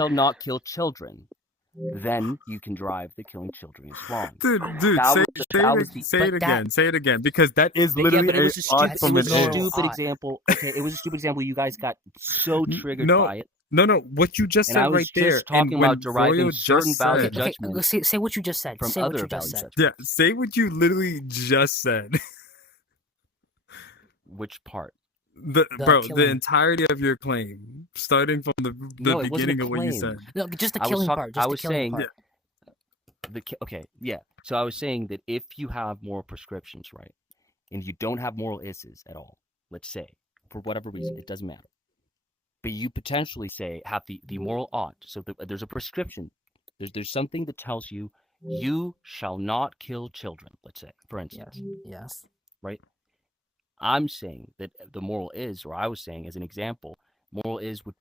shall not kill children, then you can drive that killing children is wrong. Dude, say it again, because that is literally it was a stupid is. example. Okay, it was a stupid example. You guys got so triggered by it. No, what you just And said I was right there, just talking and about deriving certain value Okay, judgments say what you just said. from Say what other you just value said. yeah, say what you literally just said. Which part? The entirety of your claim, starting from the beginning of what you said. No, just the killing part. Just I was the killing saying, part. So I was saying that if you have moral prescriptions, right, and you don't have moral isses at all, let's say, for whatever reason, it doesn't matter, but you potentially have the moral ought. So there's a prescription. There's something that tells you you shall not kill children, let's say, for instance. Yes. Right? I'm saying that the moral is, or I was saying as an example, moral is could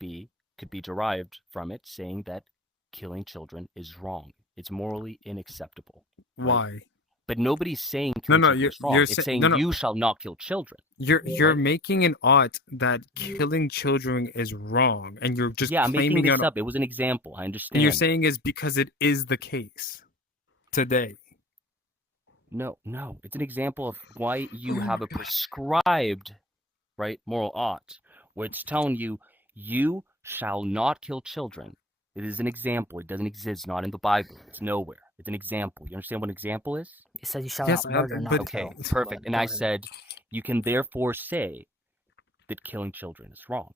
be derived from it saying that killing children is wrong. It's morally unacceptable. Right? Why? But nobody's saying you're saying you shall not kill children. You're making an ought that killing children is wrong, and you're just I'm claiming making this up. It was an example. I understand. And you're saying is because it is the case today. No, it's an example of why you have a prescribed, right, moral ought, where it's telling you you shall not kill children. It is an example. It doesn't exist. Not in the Bible. It's nowhere. It's an example. You understand what an example is? It says you shall not murder, not okay, kill. perfect. And I said you can therefore say that killing children is wrong.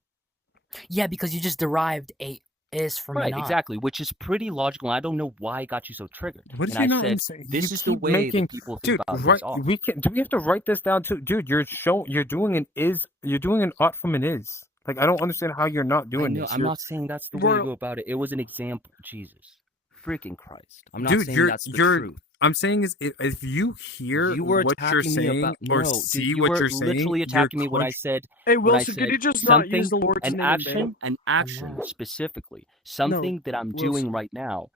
Yeah, because you just derived a is from right, an ought. Exactly, which is pretty logical. And I don't know why it got you so triggered. What is and you I not said, saying? this is the way that people think about right, this ought. Do we have to write this down too? Dude, you're doing an ought from an is. Like, I don't understand how you're not doing this. I'm not saying that's the way to go about it. It was an example. Jesus. Freaking Christ. I'm not saying that's the truth. I'm saying is if you hear what you're saying or see what you're saying, literally attacking me when I said. Hey Wilson, could you just not use the Lord's name in vain? An action specifically, something that I'm doing right now,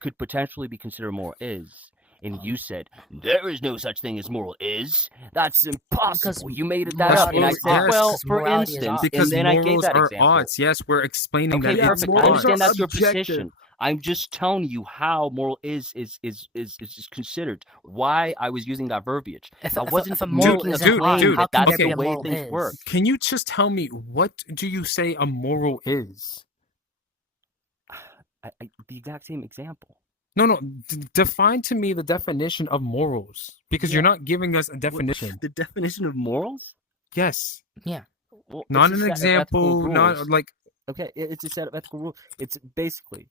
could potentially be considered moral is. And you said there is no such thing as moral is. That's impossible. You made that up, and I said, well, for instance, because and then I gave that are example. Odds. Yes, we're explaining that. Perfect. I understand that's your position. I'm just telling you how moral is considered. Why I was using that verbiage. If a moral is dude, how can that's there be the a way moral things is? work. Can you just tell me what do you say a moral is? The exact same example. No. Define to me the definition of morals, because you're not giving us a definition. The definition of morals? Yes. Yeah. Well, not an example. Not like. Okay, it's a set of ethical rules. It's basically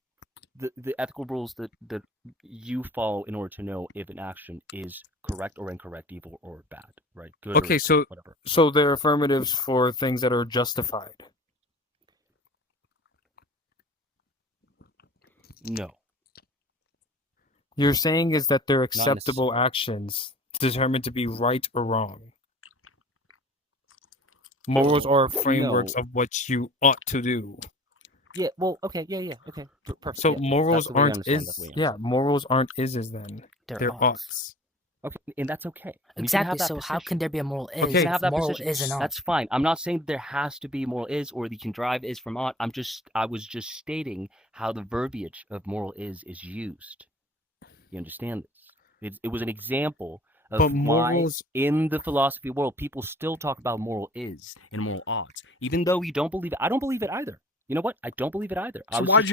the ethical rules that you follow in order to know if an action is correct or incorrect, evil or bad, right? Good. Okay, so whatever. So they're affirmatives for things that are justified. No. You're saying is that they're acceptable actions determined to be right or wrong. Morals are frameworks of what you ought to do. Yeah, well, okay, okay. Perfect. So morals aren't morals aren't ises then. They're oughts. Okay, and that's okay. Exactly. So how can there be a moral is? Okay, have that moral position. is and ought. That's fine. I'm not saying there has to be moral is or you can drive is from ought. I was just stating how the verbiage of moral is used. You understand this? It was an example of morals in the philosophy world. People still talk about moral is and moral ought, even though you don't believe it. I don't believe it either. You know what? I don't believe it either. So why'd you